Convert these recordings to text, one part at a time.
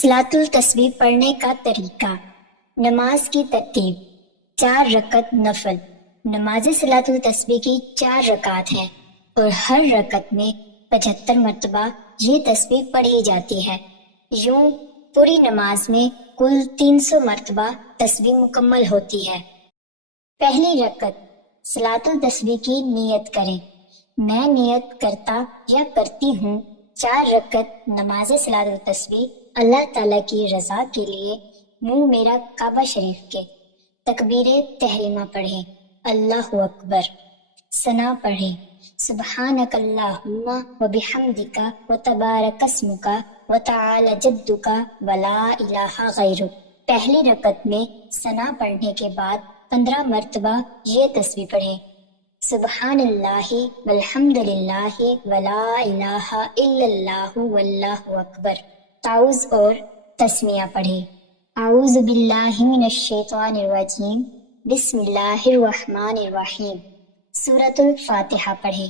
صلاۃ التسبیح پڑھنے کا طریقہ۔ نماز کی ترتیب: 4 رکعت نفل۔ نماز صلاۃ التسبیح کی 4 رکعت ہیں اور ہر رکعت میں 75 مرتبہ یہ تسبیح پڑھی جاتی ہے۔ یوں پوری نماز میں کل 300 مرتبہ تسبیح مکمل ہوتی ہے۔ پہلی رکعت صلاۃ التسبیح کی نیت کریں۔ میں نیت کرتا یا کرتی ہوں 4 رکعت نماز صلاۃ التسبیح اللہ تعالیٰ کی رضا کے لیے منہ میرا کعبہ شریف کے۔ تکبیر تحریمہ پڑھیں، اللہ اکبر۔ ثنا پڑھیں، سبحانک اللہم وبحمدک وتبارک اسمک وتعالی جدک ولا الہ غیرک۔ پہلی رکعت میں ثنا پڑھنے کے بعد 15 مرتبہ یہ تسبیح پڑھیں، سبحان اللہ والحمد للہ ولا الہ الا اللہ واللہ اکبر۔ تعوذ اور تسمیہ پڑھیں، اعوذ باللہ من الشیطان الرجیم، بسم اللہ الرحمن الرحیم۔ سورۃ الفاتحہ پڑھیں،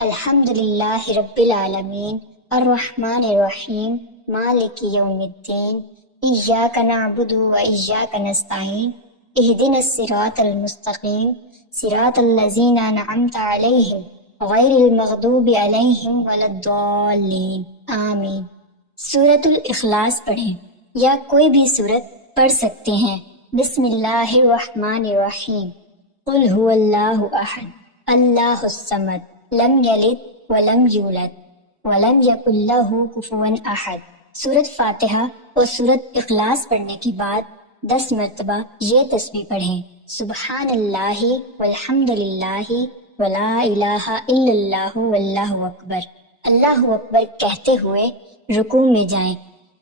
الحمد للہ رب العالمین الرحمن الرحیم مالک یوم الدین، ایاک نعبد و ایاک نستعین، اہدنا الصراط المستقیم، صراط الذین انعمت علیہم غیر المغضوب علیہم ولا الضالین، آمین۔ سورۃ الاخلاص پڑھیں یا کوئی بھی سورت پڑھ سکتے ہیں۔ بسم اللہ الرحمن الرحیم، قل هو اللہ احد اللہ الصمد لم یلد ولم یولد ولم یکن لہ کفوا احد۔ سورۃ فاتحہ اور سورۃ اخلاص پڑھنے کے بعد 10 مرتبہ یہ تسبیح پڑھیں، سبحان اللہ والحمد للہ ولا الہ الا اللہ واللہ اکبر۔ اللہ اکبر کہتے ہوئے رکوع میں جائیں۔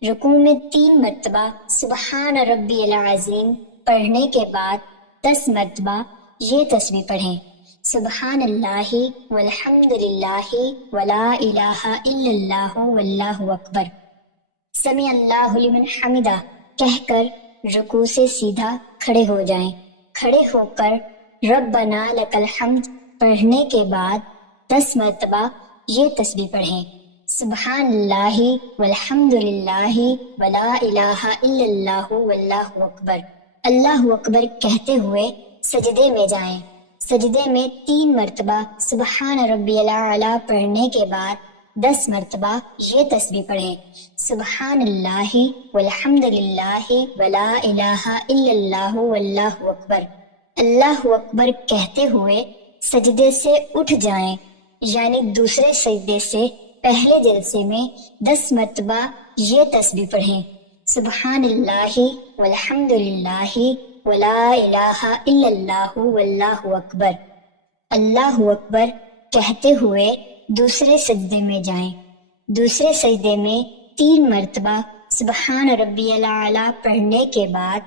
رکوع میں 3 مرتبہ سبحان ربی العظیم پڑھنے کے بعد 10 مرتبہ یہ تسبیح پڑھیں، سبحان اللہ والحمد للہ ولا الہ الا اللہ واللہ اکبر۔ سمع اللہ لمن حمدہ کہہ کر رکوع سے سیدھا کھڑے ہو جائیں۔ کھڑے ہو کر ربنا لک الحمد پڑھنے کے بعد 10 مرتبہ یہ تسبیح پڑھیں، سبحان اللہ والحمد للہ ولا الہ الا اللہ واللہ اکبر۔ اللہ اکبر کہتے ہوئے سجدے میں جائیں۔ سجدے میں 3 مرتبہ سبحان ربی الاعلیٰ پڑھنے کے بعد 10 مرتبہ یہ تسبیح پڑھیں، سبحان اللہ والحمد للہ ولا الہ الا اللہ واللہ اکبر۔ اللہ اکبر کہتے ہوئے سجدے سے اٹھ جائیں، یعنی دوسرے سجدے سے پہلے جلسے میں 10 مرتبہ یہ تسبیح پڑھیں، سبحان اللہ والحمد للہ ولا الہ الا اللہ واللہ اکبر۔ اللہ اکبر کہتے ہوئے دوسرے سجدے میں جائیں۔ دوسرے سجدے میں 3 مرتبہ سبحان ربی الاعلیٰ پڑھنے کے بعد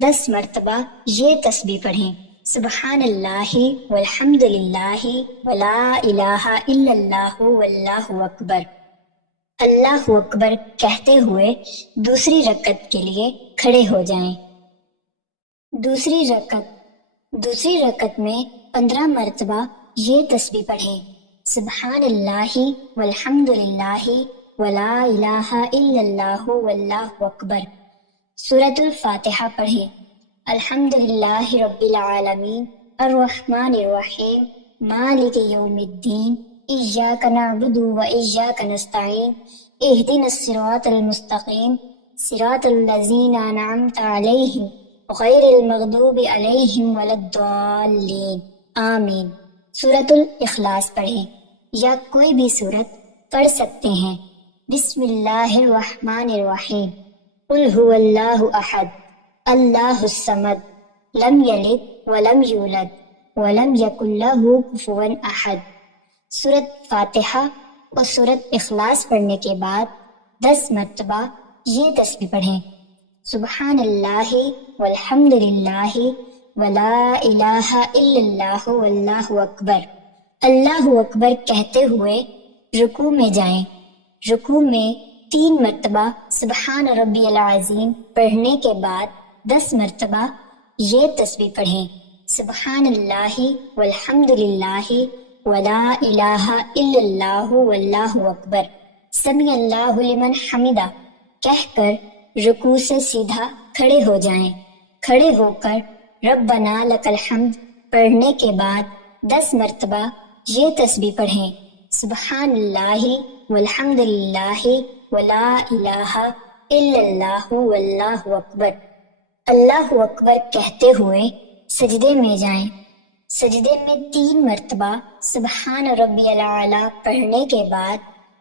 10 مرتبہ یہ تسبیح پڑھیں، سبحان اللہ والحمد للہ ولا الہ الا اللہ واللہ اکبر۔ اللہ اکبر کہتے ہوئے دوسری رکعت کے لیے کھڑے ہو جائیں۔ دوسری رکعت میں 15 مرتبہ یہ تسبیح پڑھیں، سبحان اللہ والحمد للہ ولا الہ الا اللہ واللہ اکبر۔ سورۃ الفاتحہ پڑھیں، الحمد للہ رب العالمین الرحمن الرحیم مالک یوم الدین، ایاک نعبد و ایاک نستعین، اہدنا الصراط المستقیم، صراط الذین انعمت علیہم غیر المغضوب علیہم ولا الضالین، آمین۔ سورۃ الاخلاص پڑھیں یا کوئی بھی سورت پڑھ سکتے ہیں۔ بسم اللہ الرحمن الرحیم، قل هو اللہ احد اللہ الصمد لم یلد ولم یولد ولم یکن لہ کفوا احد۔ سورۃ فاتحہ اور سورۃ اخلاص پڑھنے کے بعد 10 مرتبہ یہ تسبیح پڑھیں، سبحان اللہ والحمد للہ ولا الہ الا اللہ واللہ اکبر۔ اللہ اکبر کہتے ہوئے رکوع میں جائیں۔ رکوع میں 3 مرتبہ سبحان ربی العظیم پڑھنے کے بعد 10 مرتبہ یہ تسبیح پڑھیں، سبحان اللہ والحمد للہ ولا الہ الا اللہ واللہ اکبر۔ سمع اللہ لمن حمدہ کہہ کر رکوع سے سیدھا کھڑے ہو جائیں۔ کھڑے ہو کر ربنا لک الحمد پڑھنے کے بعد 10 مرتبہ یہ تسبیح پڑھیں، سبحان اللہ والحمد للہ ولا الہ الا اللہ واللہ اکبر۔ اللہ اکبر کہتے ہوئے سجدے میں جائیں۔ سجدے میں 3 مرتبہ سبحان ربی الاعلیٰ پڑھنے کے بعد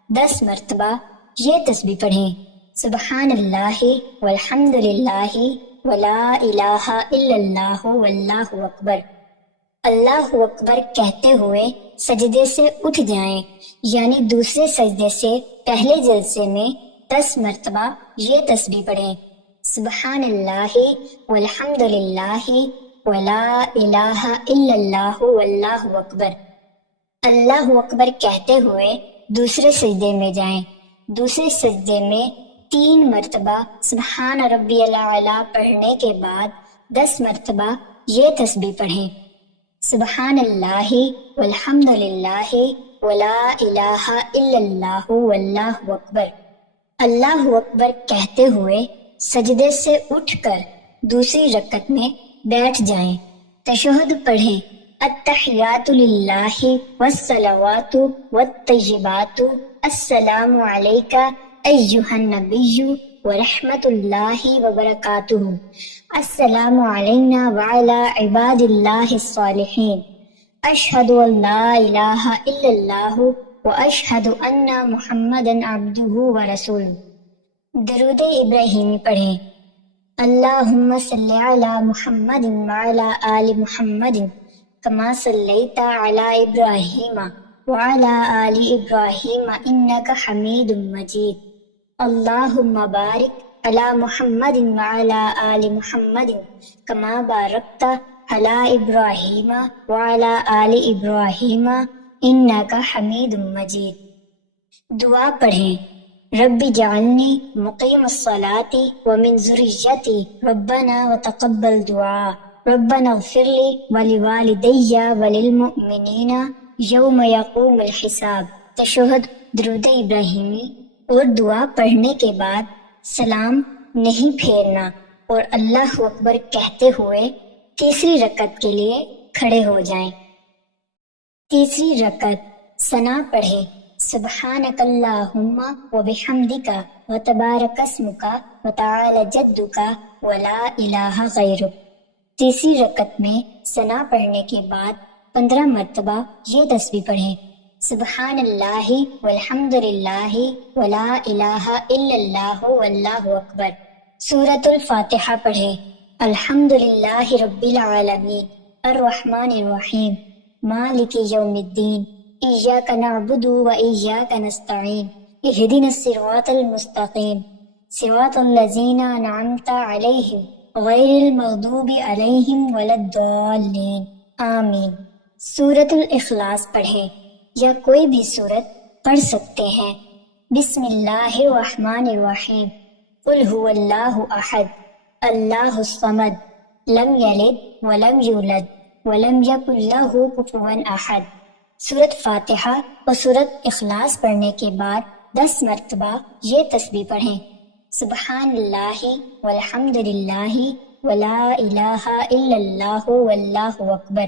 10 مرتبہ یہ تسبیح پڑھیں، سبحان اللہ والحمد للہ ولا الہ الا اللہ واللہ اکبر۔ اللہ اکبر کہتے ہوئے سجدے سے اٹھ جائیں، یعنی دوسرے سجدے سے پہلے جلسے میں 10 مرتبہ یہ تسبیح پڑھیں، سبحان اللہ والحمد للہ ولا الہ الا اللہ واللہ اکبر۔ اللہ اکبر کہتے ہوئے دوسرے سجدے میں جائیں۔ دوسرے سجدے میں 3 مرتبہ سبحان ربی الاعلیٰ پڑھنے کے بعد 10 مرتبہ یہ تسبیح پڑھیں، سبحان اللہ والحمد للہ ولا الہ الا اللہ واللہ اکبر۔ اللہ اکبر کہتے ہوئے سجدے سے اٹھ کر دوسری رکعت میں بیٹھ جائیں۔ تشہد پڑھیں، التحیات للہ والصلوات والطیبات السلام علیک ایہا النبی ورحمۃ اللہ وبرکاتہ، السلام علینا وعلی عباد اللہ الصالحین، اشہد ان لا الہ الا اللہ واشہد ان محمدا عبدہ ورسولہ۔ درود ابراہیمی پڑھیں، اللہم صلی علی محمد وعلی آل محمد کما صلیت علی ابراہیم وعلی آل ابراہیم انک حمید مجید، اللہم بارک علی محمد وعلی آل محمد کما بارکت علی ابراہیم وعلی آل ابراہیم انک حمید مجید۔ دعا پڑھیں، رب جعلنی مقیم الصلاة ومن ذریتی ربنا وتقبل دعاء، ربنا اغفر لی ولوالدی وللمؤمنین یوم یقوم الحساب۔ تشہد درود ابراہیمی اور دعا پڑھنے کے بعد سلام نہیں پھیرنا اور اللہ اکبر کہتے ہوئے تیسری رکعت کے لیے کھڑے ہو جائیں۔ تیسری رکعت ثنا پڑھیں، سبحانک اللہم وبحمدک وتبارک اسمک وتعالی جدک ولا الہ غیرک۔ تیسری رکعت میں ثنا پڑھنے کے بعد 15 مرتبہ یہ تسبیح پڑھیں، سبحان اللہ والحمد للہ ولا الہ الا اللہ واللہ اکبر۔ سورۃ الفاتحہ پڑھیں، الحمد للہ رب العالمین الرحمن الرحیم مالک یوم الدین ایاک نعبد و ایاک نستعین اہدنا الصراط المستقیم صراط الذین انعمت علیہم غیر المغضوب علیہم ولا الضالین آمین۔ سورۃ الاخلاص پڑھیں یا کوئی بھی سورت پڑھ سکتے ہیں۔ بسم اللہ الرحمن الرحیم، قل هو اللہ احد اللہ الصمد لم یلد ولم یولد ولم یکن لہ کفوا احد۔ سورۃ فاتحہ اور سورۃ اخلاص پڑھنے کے بعد 10 مرتبہ یہ تسبیح پڑھیں، سبحان اللہ والحمد للہ ولا الہ الا اللہ واللہ اکبر۔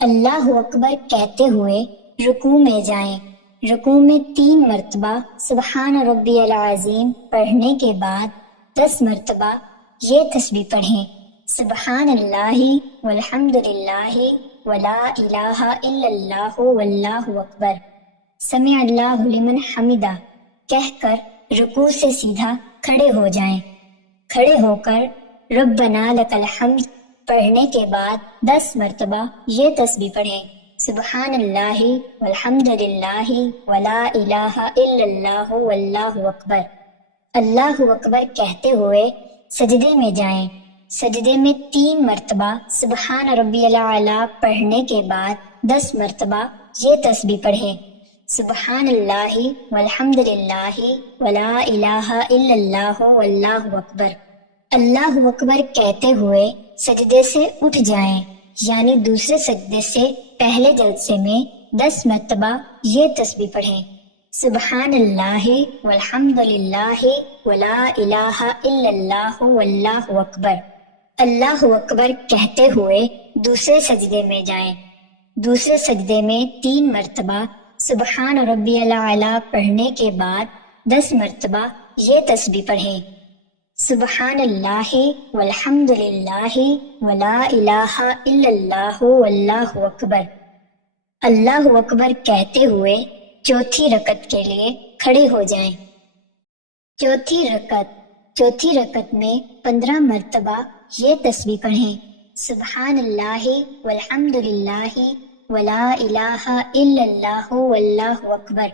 اللہ اکبر کہتے ہوئے رکوع میں جائیں۔ رکوع میں 3 مرتبہ سبحان ربی العظیم پڑھنے کے بعد 10 مرتبہ یہ تسبیح پڑھیں، سبحان اللہ والحمد للہ ولا الہ الا اللہ واللہ اکبر، سمع اللہ لمن حمدہ کہہ کر رکوع سے سیدھا کھڑے ہو جائیں۔ کھڑے ہو کر ربنا لک الحمد پڑھنے کے بعد 10 مرتبہ یہ تسبیح پڑھیں، سبحان اللہ والحمد للہ ولا الہ الا اللہ واللہ اکبر۔ اللہ اکبر کہتے ہوئے سجدے میں جائیں۔ سجدے میں 3 مرتبہ سبحان ربی الاعلیٰ پڑھنے کے بعد 10 مرتبہ یہ تسبیح پڑھیں، سبحان اللہ والحمد للہ ولا الہ الا اللہ واللہ اکبر۔ اللہ اکبر کہتے ہوئے سجدے سے اٹھ جائیں، یعنی دوسرے سجدے سے پہلے جلسے میں 10 مرتبہ یہ تسبیح پڑھیں، سبحان اللہ والحمد للہ ولا الہ الا اللہ واللہ اکبر۔ اللہ اکبر کہتے ہوئے دوسرے سجدے میں جائیں۔ دوسرے سجدے میں 3 مرتبہ سبحان ربی الاعلیٰ پڑھنے کے بعد 10 مرتبہ یہ تسبیح پڑھیں، سبحان اللہ والحمد للہ ولا الہ الا اللہ واللہ اکبر۔ اللہ اکبر کہتے ہوئے چوتھی رکعت کے لیے کھڑے ہو جائیں۔ چوتھی رکعت میں 15 مرتبہ یہ تسبیح پڑھیں، سبحان اللہ والحمد للہ ولا الہ الا اللہ واللہ اکبر۔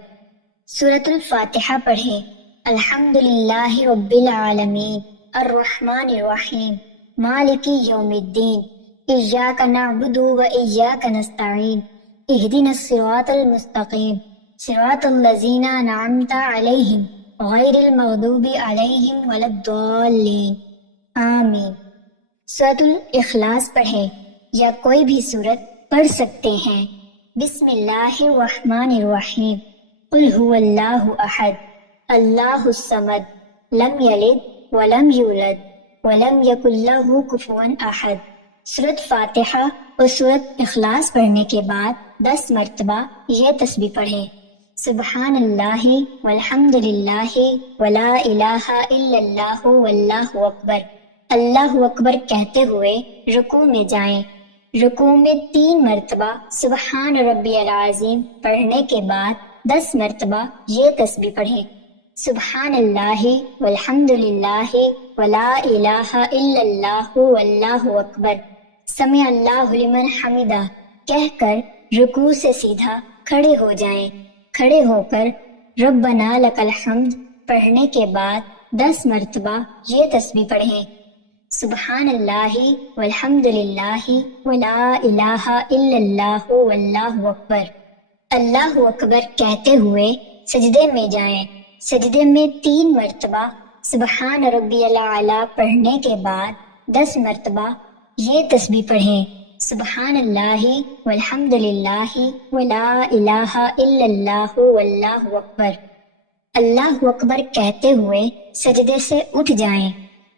سورۃ الفاتحہ پڑھیں، الحمد للہ رب العالمین الرحمن الرحیم مالک یوم الدین ایاک نعبد و ایاک نستعین اہدنا الصراط المستقیم صراط الذین انعمت علیہم غیر المغضوب علیہم ولا الضالین آمین۔ سورۃ الاخلاص پڑھیں یا کوئی بھی سورت پڑھ سکتے ہیں۔ بسم اللہ الرحمن الرحیم، قل هو اللہ احد اللہ الصمد لم یلد ولم یولد ولم یکن لہ کفوا احد۔ سورۃ فاتحہ اور سورۃ اخلاص پڑھنے کے بعد 10 مرتبہ یہ تسبیح پڑھیں، سبحان اللہ والحمد للہ ولا الہ الا اللہ واللہ اکبر۔ اللہ اکبر کہتے ہوئے رکوع میں جائیں۔ رکوع میں 3 مرتبہ سبحان ربی العظیم پڑھنے کے بعد 10 مرتبہ یہ تسبیح پڑھیں، سبحان اللہ والحمد للہ ولا الہ الا اللہ واللہ اکبر۔ سمع اللہ لمن حمدہ کہہ کر رکوع سے سیدھا کھڑے ہو جائیں۔ کھڑے ہو کر ربنا لک الحمد پڑھنے کے بعد 10 مرتبہ یہ تسبیح پڑھیں، سبحان اللہ والحمد للہ ولا الہ الا اللہ واللہ اکبر۔ اللہ اکبر کہتے ہوئے سجدے میں جائیں۔ سجدے میں 3 مرتبہ سبحان ربی الاعلیٰ پڑھنے کے بعد 10 مرتبہ یہ تسبیح پڑھیں، سبحان اللہ والحمد للہ ولا الہ الا اللہ واللہ اکبر۔ اللہ اکبر کہتے ہوئے سجدے سے اٹھ جائیں،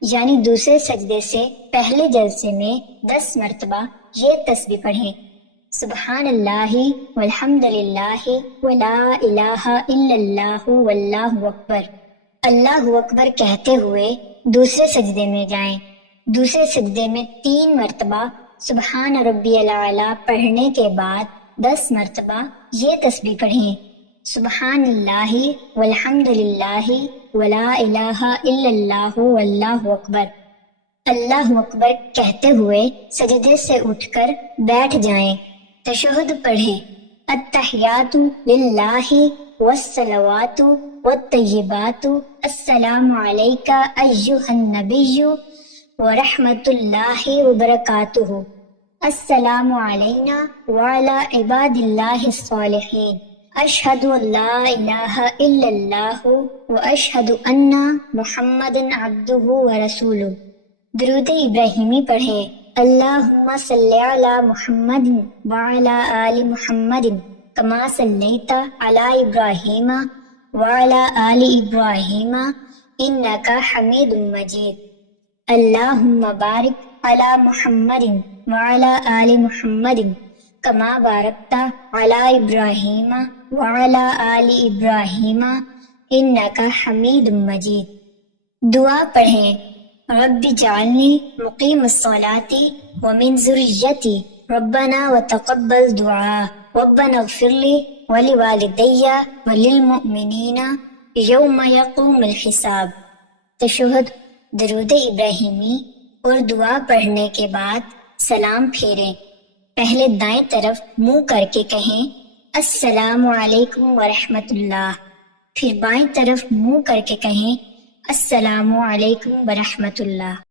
یعنی دوسرے سجدے سے پہلے جلسے میں 10 مرتبہ یہ تسبیح پڑھیں، سبحان اللہ والحمد للہ ولا الہ الا اللہ واللہ اکبر۔ اللہ اکبر کہتے ہوئے دوسرے سجدے میں جائیں۔ دوسرے سجدے میں 3 مرتبہ سبحان ربی الاعلیٰ پڑھنے کے بعد 10 مرتبہ یہ تسبیح پڑھیں، سبحان اللہ والحمد للہ ولا الہ الا اللہ واللہ اکبر۔ اللہ اکبر کہتے ہوئے سجدے سے اٹھ کر بیٹھ جائیں۔ تشہد پڑھیں، التحیات للہ والصلوات والطیبات السلام علیک ایہا النبی ورحمۃ اللہ وبرکاتہ، السلام علینا وعلی عباد اللہ الصالحین، اشہد ان لا الہ الا اللہ واشہد ان محمد عبدہ ورسولہ۔ درود ابراہیمی پڑھیں، اللہم صلی علی محمد وعلی آل محمد کما صلیت علی ابراہیم وعلی آل ابراہیم انک حمید مجید۔ اللہم بارک علی محمد وعلی آل محمد کما بارکت علی ابراہیم وعلی آل ابراہیم انک حمید مجید۔ دعا پڑھیں، رب اجعلنی مقیم الصلاۃ ومن ذریتی ربنا وتقبل دعاء ربنا اغفر لی ولوالدی وللمؤمنین یوم یقوم الحساب۔ تشہد، درود ابراہیمی اور دعا پڑھنے کے بعد سلام پھیریں۔ پہلے دائیں طرف منہ کر کے کہیں السلام علیکم ورحمۃ اللہ، پھر بائیں طرف منہ کر کے کہیں السلام علیکم ورحمۃ اللہ۔